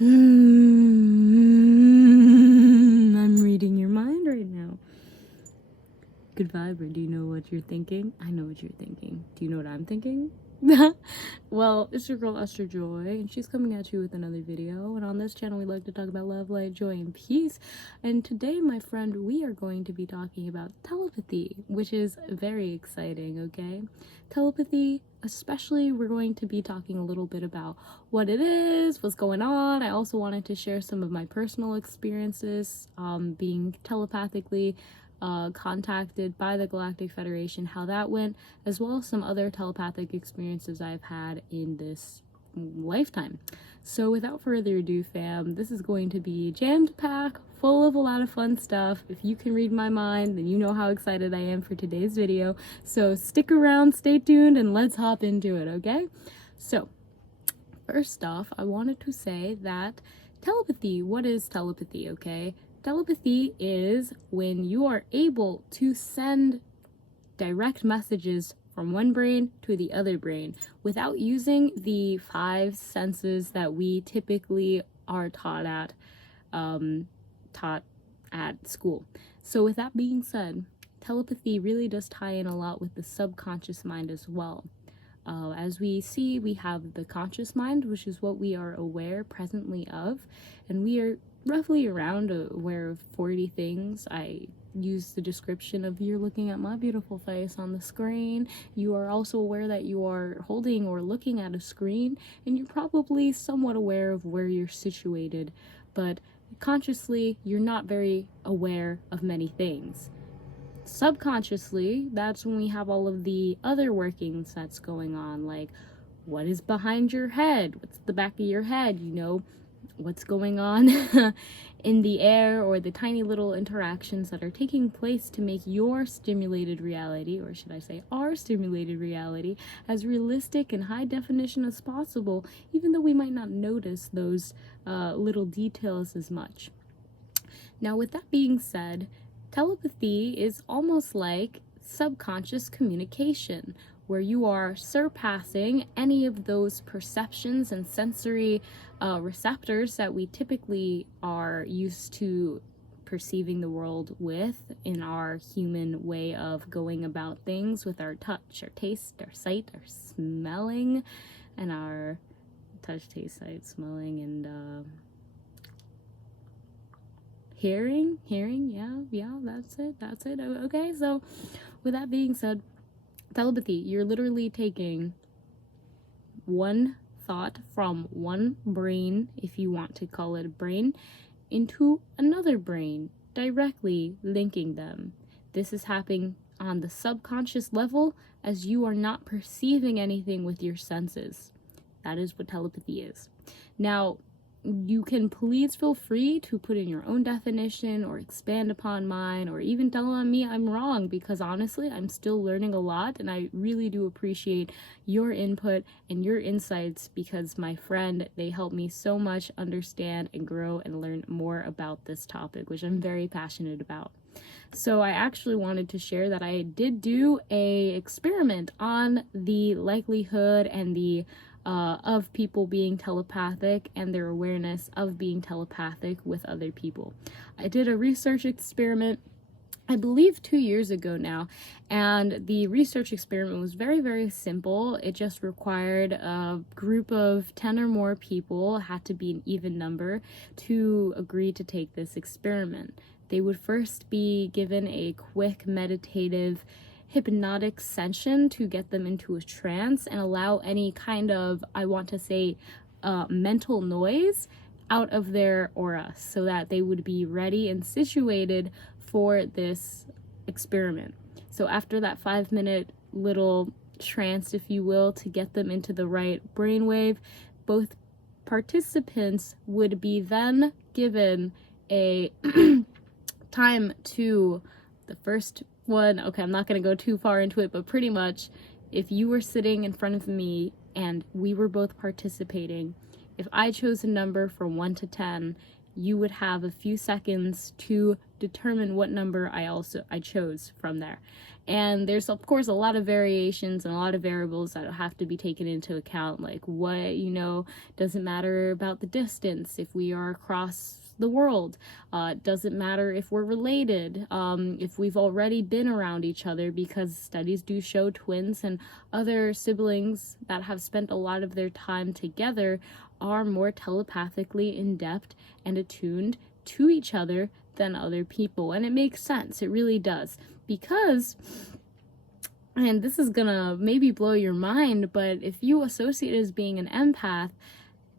I'm reading your mind right now. Good vibe, or do you know what you're thinking? I know what you're thinking. Do you know what I'm thinking? Well, it's your girl Esther Joy, and she's coming at you with another video. And on this channel, we like to talk about love, light, joy, and peace. And today, my friend, we are going to be talking about telepathy, which is very exciting, okay? Telepathy, especially, we're going to be talking a little bit about what it is, what's going on. I also wanted to share some of my personal experiences being telepathically contacted by the Galactic Federation, how that went, as well as some other telepathic experiences I've had in this lifetime. So without further ado, fam, this is going to be jammed packed, full of a lot of fun stuff. If you can read my mind, then you know how excited I am for today's video. So stick around, stay tuned, and let's hop into it, okay? So first off, I wanted to say that telepathy, what is telepathy, okay? Telepathy is when you are able to send direct messages from one brain to the other brain without using the 5 senses that we typically are taught at school. So with that being said, telepathy really does tie in a lot with the subconscious mind as well. As we see, we have the conscious mind, which is what we are aware presently of, and we are roughly around aware of 40 things. I use the description of you're looking at my beautiful face on the screen. You are also aware that you are holding or looking at a screen, and you're probably somewhat aware of where you're situated, but consciously, you're not very aware of many things. Subconsciously, that's when we have all of the other workings that's going on, like what is behind your head, what's the back of your head, you know, what's going on in the air, or the tiny little interactions that are taking place to make your stimulated reality, or should I say our stimulated reality, as realistic and high definition as possible, even though we might not notice those little details as much. Now, with that being said, telepathy is almost like subconscious communication, where you are surpassing any of those perceptions and sensory receptors that we typically are used to perceiving the world with in our human way of going about things, with our touch, our taste, our sight, our smelling, and our touch, taste, sight, smelling, and hearing, yeah, that's it. Okay, so with that being said, telepathy, you're literally taking one thought from one brain, if you want to call it a brain, into another brain, directly linking them. This is happening on the subconscious level, as you are not perceiving anything with your senses. That is what telepathy is. Now, you can please feel free to put in your own definition or expand upon mine, or even tell on me I'm wrong, because honestly, I'm still learning a lot, and I really do appreciate your input and your insights, because my friend, they help me so much understand and grow and learn more about this topic, which I'm very passionate about. So I actually wanted to share that I did do a experiment on the likelihood and the of people being telepathic and their awareness of being telepathic with other people. I did a research experiment, I believe 2 years ago now, and the research experiment was very, very simple. It just required a group of 10 or more people, had to be an even number, to agree to take this experiment. They would first be given a quick meditative hypnotic session to get them into a trance and allow any kind of, I want to say, mental noise out of their aura, so that they would be ready and situated for this experiment. So after that 5-minute little trance, if you will, to get them into the right brainwave, both participants would be then given a time to the first one. Okay, I'm not going to go too far into it, but pretty much, if you were sitting in front of me and we were both participating, if I chose a number from 1 to 10, you would have a few seconds to determine what number I chose from there. And there's of course a lot of variations and a lot of variables that have to be taken into account, like what, doesn't matter about the distance if we are across the world. Doesn't matter if we're related, if we've already been around each other, because studies do show twins and other siblings that have spent a lot of their time together are more telepathically in depth and attuned to each other than other people. And it makes sense, it really does, because, and this is gonna maybe blow your mind, but if you associate as being an empath,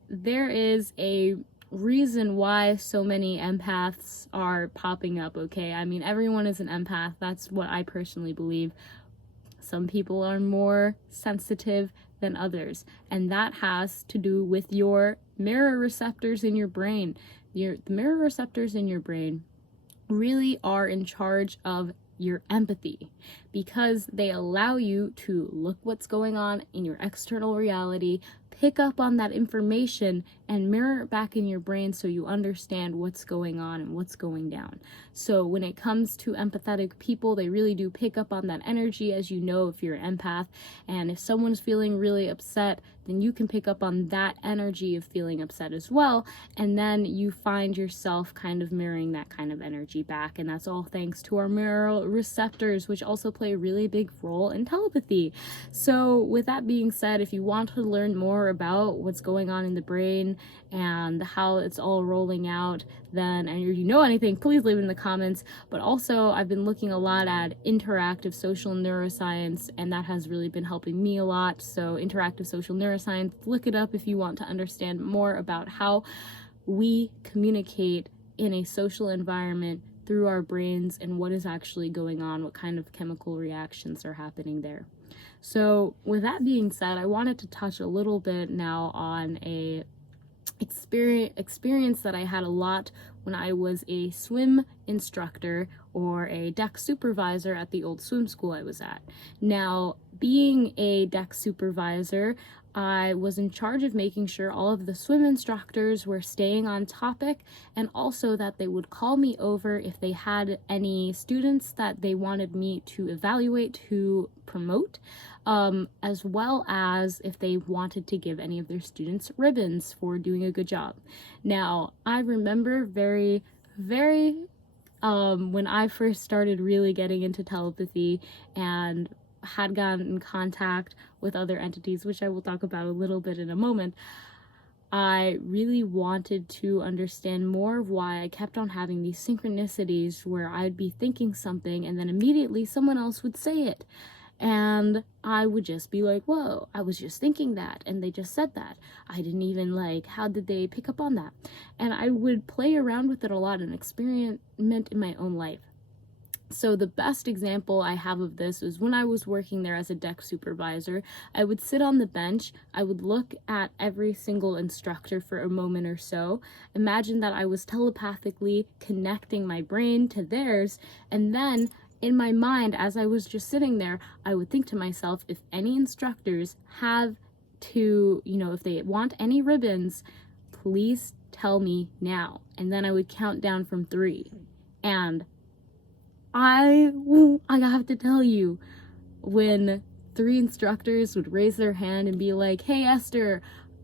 there is a reason why so many empaths are popping up, okay? I mean, everyone is an empath. That's what I personally believe. Some people are more sensitive than others, and that has to do with your mirror receptors in your brain. The mirror receptors in your brain really are in charge of your empathy, because they allow you to look what's going on in your external reality, pick up on that information, and mirror it back in your brain so you understand what's going on and what's going down. So when it comes to empathetic people, they really do pick up on that energy, as you know, if you're an empath. And if someone's feeling really upset, then you can pick up on that energy of feeling upset as well, and then you find yourself kind of mirroring that kind of energy back. And that's all thanks to our mirror receptors, which also play a really big role in telepathy. So with that being said, if you want to learn more about what's going on in the brain and how it's all rolling out, then, and if you know anything, please leave it in the comments. But also, I've been looking a lot at interactive social neuroscience, and that has really been helping me a lot. So interactive social neuroscience, look it up if you want to understand more about how we communicate in a social environment through our brains and what is actually going on, what kind of chemical reactions are happening there. So with that being said, I wanted to touch a little bit now on a experience that I had a lot when I was a swim instructor or a deck supervisor at the old swim school I was at. Now, being a deck supervisor, I was in charge of making sure all of the swim instructors were staying on topic, and also that they would call me over if they had any students that they wanted me to evaluate, to promote, as well as if they wanted to give any of their students ribbons for doing a good job. Now, I remember very, when I first started really getting into telepathy and had gotten in contact with other entities, which I will talk about a little bit in a moment, I really wanted to understand more of why I kept on having these synchronicities where I'd be thinking something and then immediately someone else would say it. And I would just be like, whoa, I was just thinking that, and they just said that. I didn't even, how did they pick up on that? And I would play around with it a lot and experiment in my own life. So the best example I have of this is when I was working there as a deck supervisor. I would sit on the bench, I would look at every single instructor for a moment or so, imagine that I was telepathically connecting my brain to theirs, and then in my mind, as I was just sitting there, I would think to myself, if any instructors have to, if they want any ribbons, please tell me now. And then I would count down from 3. And I have to tell you, when 3 instructors would raise their hand and be like, hey Esther,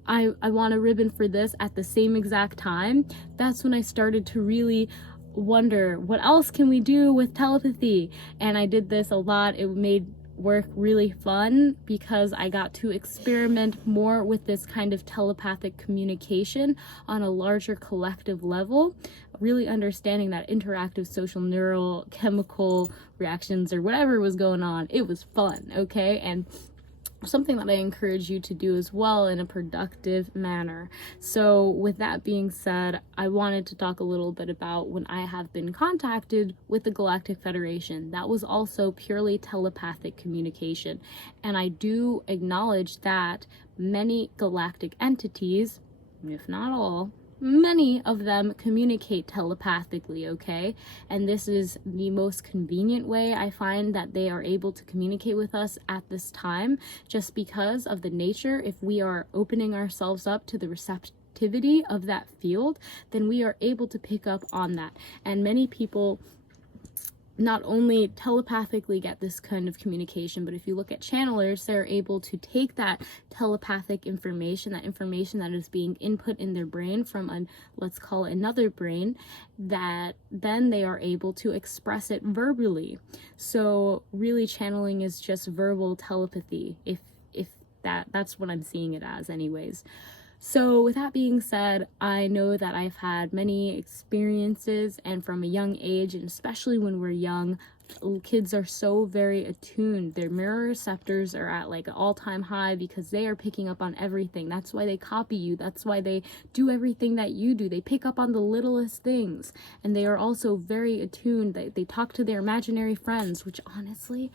I want a ribbon for this at the same exact time, that's when I started to really wonder, what else can we do with telepathy? And I did this a lot. It made work really fun because I got to experiment more with this kind of telepathic communication on a larger collective level, really understanding that interactive social neural chemical reactions or whatever was going on. It was fun, okay? And something that I encourage you to do as well in a productive manner. So with that being said, I wanted to talk a little bit about when I have been contacted with the Galactic Federation. That was also purely telepathic communication. And I do acknowledge that many galactic entities, if not all, many of them communicate telepathically, okay? And this is the most convenient way I find that they are able to communicate with us at this time, just because of the nature. If we are opening ourselves up to the activity of that field, then we are able to pick up on that. And many people not only telepathically get this kind of communication, but if you look at channelers, they're able to take that telepathic information, that information that is being input in their brain from let's call it another brain, that then they are able to express it verbally. So really channeling is just verbal telepathy, if that's what I'm seeing it as anyways. So with that being said, I know that I've had many experiences, and from a young age, and especially when we're young, kids are so very attuned. Their mirror receptors are at like an all-time high because they are picking up on everything. That's why they copy you. That's why they do everything that you do. They pick up on the littlest things, and they are also very attuned. They talk to their imaginary friends, which honestly,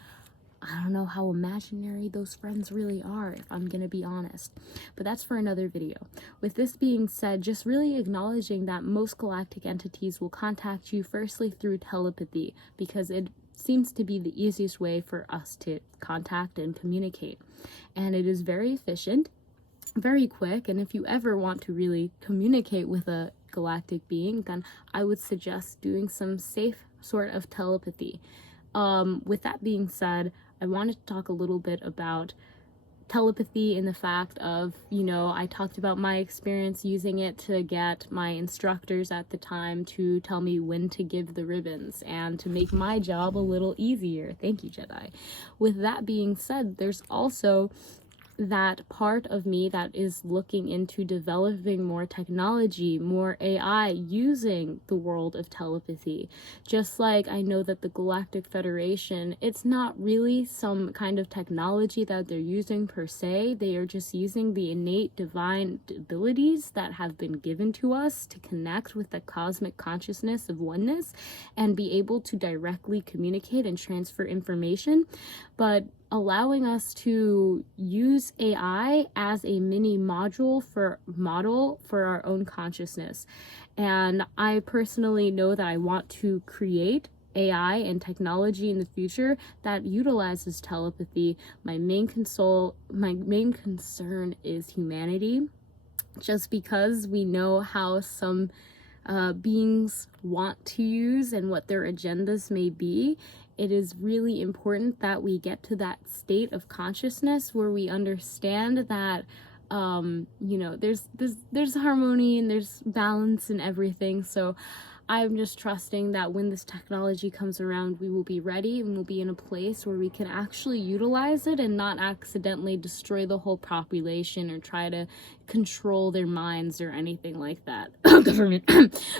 I don't know how imaginary those friends really are, if I'm gonna be honest, but that's for another video. With this being said, just really acknowledging that most galactic entities will contact you firstly through telepathy, because it seems to be the easiest way for us to contact and communicate, and it is very efficient, very quick. And if you ever want to really communicate with a galactic being, then I would suggest doing some safe sort of telepathy. With that being said, I wanted to talk a little bit about telepathy in the fact of, you know, I talked about my experience using it to get my instructors at the time to tell me when to give the ribbons and to make my job a little easier. Thank you, Jedi. With that being said, there's also that part of me that is looking into developing more technology, more AI using the world of telepathy. Just like I know that the Galactic Federation, it's not really some kind of technology that they're using per se. They are just using the innate divine abilities that have been given to us to connect with the cosmic consciousness of oneness and be able to directly communicate and transfer information. But allowing us to use AI as a mini model for our own consciousness. And I personally know that I want to create AI and technology in the future that utilizes telepathy. My main concern is humanity, just because we know how some beings want to use and what their agendas may be. It is really important that we get to that state of consciousness where we understand that you know, there's harmony and there's balance and everything. So I'm just trusting that when this technology comes around, we will be ready and we'll be in a place where we can actually utilize it and not accidentally destroy the whole population or try to control their minds or anything like that. Government.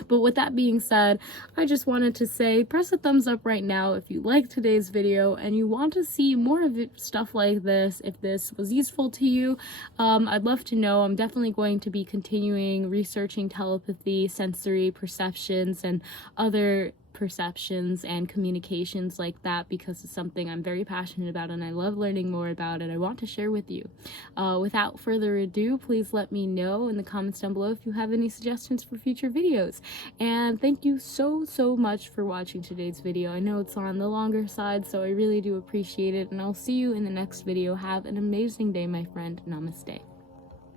But with that being said, I just wanted to say, press a thumbs up right now if you like today's video and you want to see more of stuff like this. If this was useful to you, I'd love to know. I'm definitely going to be continuing researching telepathy, sensory perceptions, and other perceptions and communications like that, because it's something I'm very passionate about and I love learning more about and I want to share with you. Without further ado, please let me know in the comments down below if you have any suggestions for future videos. And thank you so much for watching today's video. I know it's on the longer side, so I really do appreciate it, and I'll see you in the next video. Have an amazing day, my friend. Namaste.